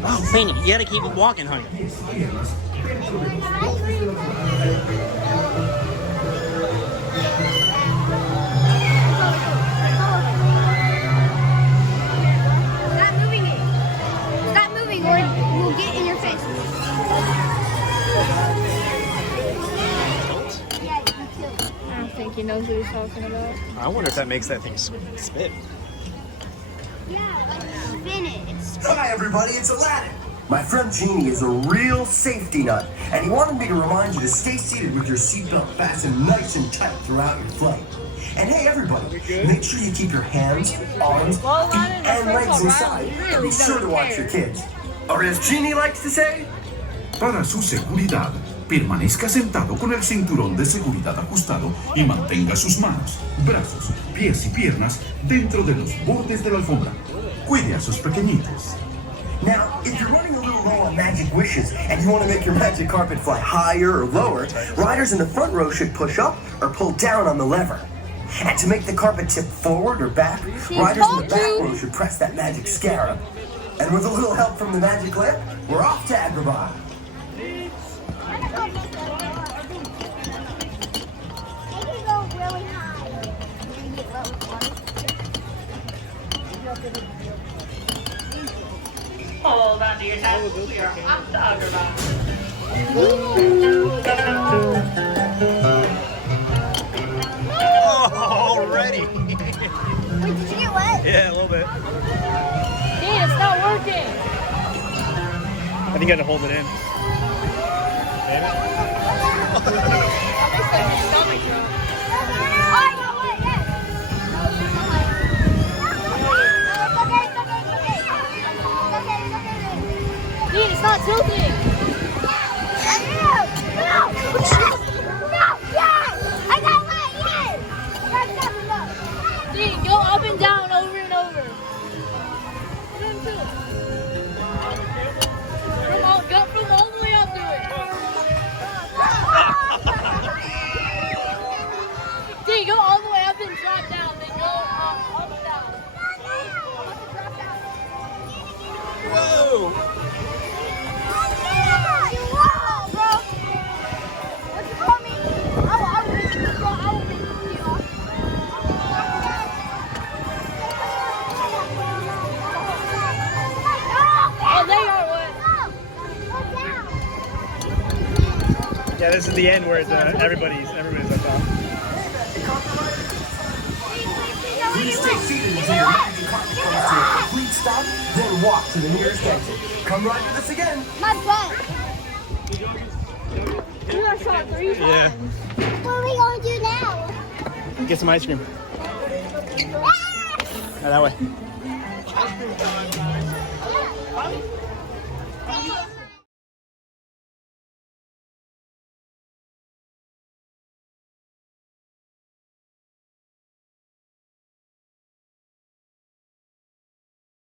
Oh, Payne, you gotta keep walking, honey. Stop moving it. Stop moving or we'll get in your face. Yeah, you killed it. I don't think he knows what he's talking about. I wonder if that makes that thing spit. Yeah, but spin it. Hi everybody, it's Aladdin. My friend Genie is a real safety nut, and he wanted me to remind you to stay seated with your seatbelt fastened nice and tight throughout your flight. And hey everybody, make sure you keep your hands, arms, feet, and legs inside, and be sure to watch your kids. Or as Genie likes to say, Para su seguridad, permanezca sentado con el cinturón de seguridad ajustado y mantenga sus manos, brazos, pies y piernas dentro de los bordes de la alfombra. Cuide a sus pequeñitos. now, if you're running a little low on magic wishes and you want to make your magic carpet fly higher or lower, riders in the front row should push up or pull down on the lever. And to make the carpet tip forward or back, riders in the back row should press that magic scarab. And with a little help from the magic lamp, we're off to Agrabah. It can go really high. Maybe get low. Hold on to your hats. We are off to Agrabah. Oh, already. Wait, did you get wet? Yeah, a little bit. Dean, it's not working. I think you got to hold it in. Dean, it's not tilting. Dean, go up and down over and over. Go from all the way up to it. Dean, go all the way up and drop down. Then go up and down. Whoa! Yeah, this is the end where everybody's up top. Please stay seated until your magic carpet comes to a complete stop, then walk to the nearest exit. Come ride with us again. My butt. You got shot 3 times. Yeah. What are we going to do now? Get some ice cream. That way.